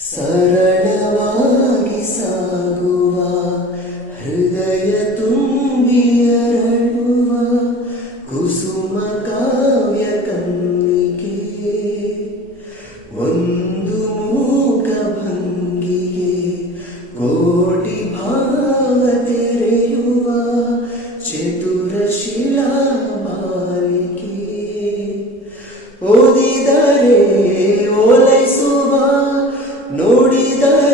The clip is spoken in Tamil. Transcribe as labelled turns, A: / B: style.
A: ಸರಳವಾಗಿ ಸಾಗುವ ಹೃದಯ ತುಂಬಿಯರಳುವ ಕುಸುಮ ಕಾವ್ಯ ಕನ್ನಿಕೆ ಒಂದು